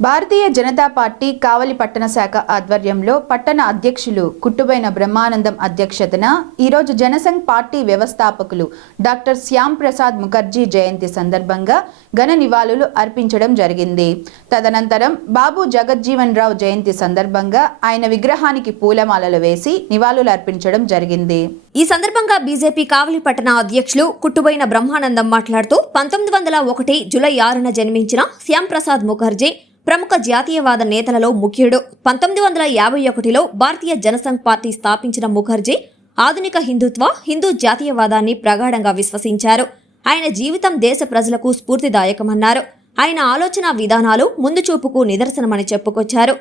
భారతీయ Janata party Kavali పట్టణ శాఖ ఆధ్వర్యంలో పట్టణ అధ్యక్షులు కుట్టుబైన బ్రహ్మానందం అధ్యక్షతన ఈరోజు జనసంఘ్ పార్టీ వ్యవస్థాపకులు డాక్టర్ శ్యామ్ ప్రసాద్ ముఖర్జీ జయంతి సందర్భంగా ఘన నివాళులు అర్పించడం జరిగింది. తదనంతరం బాబు జగజ్జీవన్ రావు జయంతి సందర్భంగా ఆయన విగ్రహానికి పూలమాలలు వేసి నివాళులు అర్పించడం జరిగింది. ఈ సందర్భంగా బీజేపీ కావలి పట్టణ అధ్యక్షులు కుట్టుబైన బ్రహ్మానందం మాట్లాడుతూ పంతొమ్మిది వందల ఒకటి జులై ఆరున జన్మించిన శ్యామ్ ప్రసాద్ ముఖర్జీ ప్రముఖ జాతీయవాద నేతలలో ముఖ్యుడు. పంతొమ్మిది వందల యాభై ఒకటిలో భారతీయ జనసంఘ్ పార్టీ స్థాపించిన ముఖర్జీ ఆధునిక హిందుత్వ హిందూ జాతీయవాదాన్ని ప్రగాఢంగా విశ్వసించారు. ఆయన జీవితం దేశ ప్రజలకు స్ఫూర్తిదాయకమన్నారు. ఆయన ఆలోచన విధానాలు ముందు చూపుకు నిదర్శనమని చెప్పుకొచ్చారు.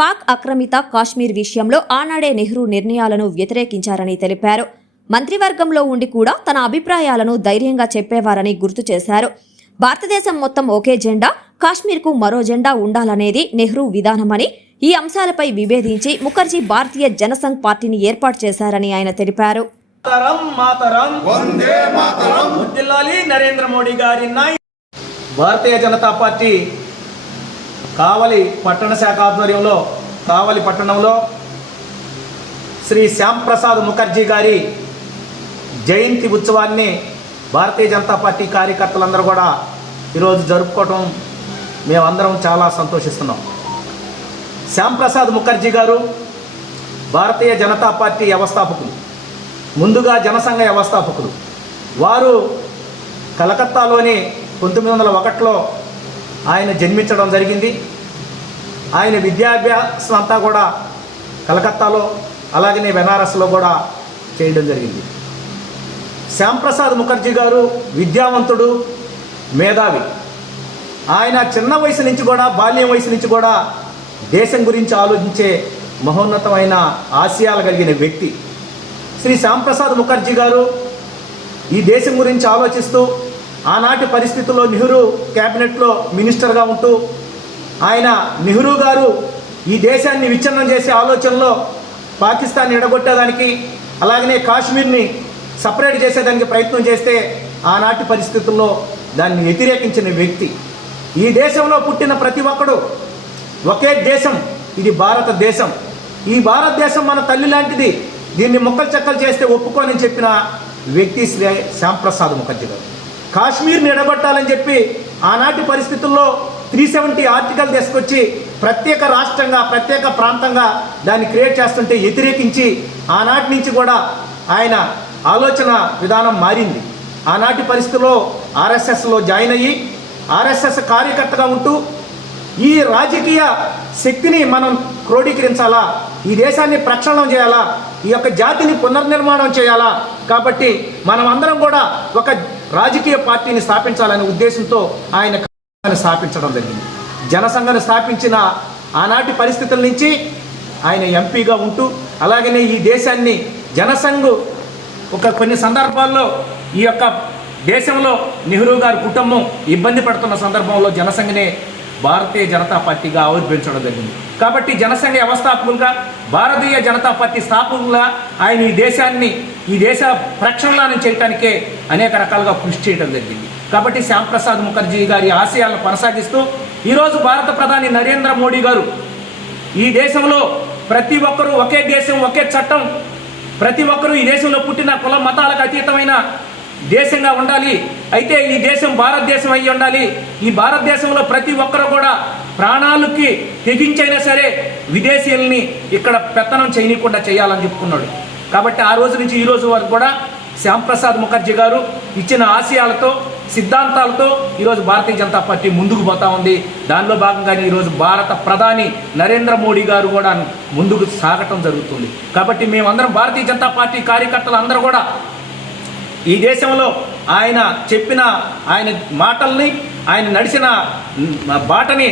పాక్ ఆక్రమిత కాశ్మీర్ విషయంలో ఆనాడే నెహ్రూ నిర్ణయాలను వ్యతిరేకించారని తెలిపారు. మంత్రివర్గంలో ఉండి కూడా తన అభిప్రాయాలను ధైర్యంగా చెప్పేవారని గుర్తు చేశారు. భారతదేశం మొత్తం ఒకే జెండా కాశ్మీర్కు మరో జెండా ఉండాలనేది నెహ్రూ విధానమని ఈ అంశాలపై విభేదించి ముఖర్జీ భారతీయ జనసంఘ్ పార్టీని ఏర్పాటు చేశారని ఆయన తెలిపారు. మాతరం మాతరం. వందే మాతరం. వర్ధిల్లాలి నరేంద్ర మోడీ గారి భారతీయ జనతా పార్టీ కావలి పట్టణ శాఖ ఆధ్వర్యంలో కావలి పట్టణంలో శ్రీ శ్యామ్ ప్రసాద్ ముఖర్జీ గారి జయంతి ఉత్సవాన్ని భారతీయ జనతా పార్టీ కార్యకర్తలందరూ కూడా ఈరోజు జరుపుకోవటం మేమందరం చాలా సంతోషిస్తున్నాం. శ్యాంప్రసాద్ ముఖర్జీ గారు భారతీయ జనతా పార్టీ వ్యవస్థాపకులు ముందుగా జనసంఘ వ్యవస్థాపకులు. వారు కలకత్తాలోని పంతొమ్మిది వందల ఒకటిలో ఆయన జన్మించడం జరిగింది. ఆయన విద్యాభ్యాసం అంతా కూడా కలకత్తాలో అలాగనే బెనారస్లో కూడా చేయడం జరిగింది. శ్యాంప్రసాద్ ముఖర్జీ గారు విద్యావంతుడు మేధావి. ఆయన చిన్న వయసు నుంచి కూడా బాల్యం వయసు నుంచి కూడా దేశం గురించి ఆలోచించే మహోన్నతమైన ఆశయాలు కలిగిన వ్యక్తి. శ్రీ శ్యాంప్రసాద్ ముఖర్జీ గారు ఈ దేశం గురించి ఆలోచిస్తూ ఆనాటి పరిస్థితుల్లో నెహ్రూ క్యాబినెట్లో మినిస్టర్గా ఉంటూ ఆయన నెహ్రూ గారు ఈ దేశాన్ని విచ్ఛిన్నం చేసే ఆలోచనలో పాకిస్తాన్ ఎడగొట్టేదానికి అలాగనే కాశ్మీర్ని సపరేట్ చేసేదానికి ప్రయత్నం చేస్తే ఆనాటి పరిస్థితుల్లో దాన్ని వ్యతిరేకించిన వ్యక్తి. ఈ దేశంలో పుట్టిన ప్రతి ఒక్కడు ఒకే దేశం. ఇది భారతదేశం. ఈ భారతదేశం మన తల్లి లాంటిది. దీన్ని ముక్కలు చెక్కలు చేస్తే ఒప్పుకోనని చెప్పిన వ్యక్తి శ్రీ శ్యాంప్రసాద్ ముఖర్జీ గారు. కాశ్మీర్ని ఎడగొట్టాలని చెప్పి ఆనాటి పరిస్థితుల్లో త్రీ సెవెంటీ ఆర్టికల్ తీసుకొచ్చి ప్రత్యేక రాష్ట్రంగా ప్రత్యేక ప్రాంతంగా దాన్ని క్రియేట్ చేస్తుంటే వ్యతిరేకించి ఆనాటి నుంచి కూడా ఆయన ఆలోచన విధానం మారింది. ఆనాటి పరిస్థితుల్లో ఆర్ఎస్ఎస్లో జాయిన్ అయ్యి ఆర్ఎస్ఎస్ కార్యకర్తగా ఉంటూ ఈ రాజకీయ శక్తిని మనం క్రోడీకరించాలా? ఈ దేశాన్ని ప్రక్షాళన చేయాలా? ఈ యొక్క జాతిని పునర్నిర్మాణం చేయాలా? కాబట్టి మనం అందరం కూడా ఒక రాజకీయ పార్టీని స్థాపించాలనే ఉద్దేశంతో ఆయన స్థాపించడం జరిగింది. జనసంఘను స్థాపించిన ఆనాటి పరిస్థితుల నుంచి ఆయన ఎంపీగా ఉంటూ అలాగనే ఈ దేశాన్ని జనసంఘ్ ఒక కొన్ని సందర్భాల్లో ఈ యొక్క దేశంలో నెహ్రూ గారి కుటుంబం ఇబ్బంది పడుతున్న సందర్భంలో జనసంఘనే భారతీయ జనతా పార్టీగా ఆవిర్భించడం జరిగింది. కాబట్టి జనసంఘ వ్యవస్థాపకులుగా భారతీయ జనతా పార్టీ స్థాపకులుగా ఆయన ఈ దేశాన్ని ఈ దేశ ప్రక్షాళన చేయటానికే అనేక రకాలుగా కృషి చేయడం జరిగింది. కాబట్టి శ్యాంప్రసాద్ ముఖర్జీ గారి ఆశయాలను కొనసాగిస్తూ ఈరోజు భారత ప్రధాని నరేంద్ర మోడీ గారు ఈ దేశంలో ప్రతి ఒక్కరూ ఒకే దేశం ఒకే చట్టం ప్రతి ఒక్కరూ ఈ దేశంలో పుట్టిన కుల మతాలకు అతీతమైన దేశంగా ఉండాలి. అయితే ఈ దేశం భారతదేశం అయి ఉండాలి. ఈ భారతదేశంలో ప్రతి ఒక్కరు కూడా ప్రాణాలకి తెగించైనా సరే విదేశీయుల్ని ఇక్కడ పెత్తనం చేయనీయకుండా చేయాలని చెప్పుకున్నాడు. కాబట్టి ఆ రోజు నుంచి ఈ రోజు వరకు కూడా శ్యాంప్రసాద్ ముఖర్జీ గారు ఇచ్చిన ఆశయాలతో సిద్ధాంతాలతో ఈరోజు భారతీయ జనతా పార్టీ ముందుకు పోతా ఉంది. దానిలో భాగంగానే ఈరోజు భారత ప్రధాని నరేంద్ర మోడీ గారు కూడా ముందుకు సాగటం జరుగుతుంది. కాబట్టి మేమందరం భారతీయ జనతా పార్టీ కార్యకర్తలు అందరూ కూడా ఈ దేశంలో ఆయన చెప్పిన ఆయన మాటల్ని ఆయన నడిచిన బాటని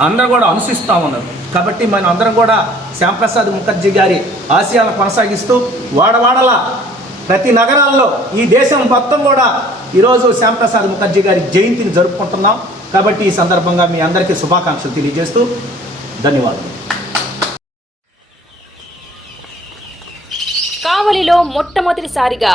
అందరూ కూడా అనుసరిస్తూ ఉన్నారు కాబట్టి మనం అందరం కూడా శ్యాంప్రసాద్ ముఖర్జీ గారి ఆశయాలను కొనసాగిస్తూ వాడవాడల ప్రతి నగరాల్లో ఈ దేశం మొత్తం కూడా ఈరోజు శ్యాంప్రసాద్ ముఖర్జీ గారి జయంతిని జరుపుకుంటున్నాం. కాబట్టి ఈ సందర్భంగా మీ అందరికీ శుభాకాంక్షలు తెలియజేస్తూ ధన్యవాదాలు కావలిలో మొట్టమొదటిసారిగా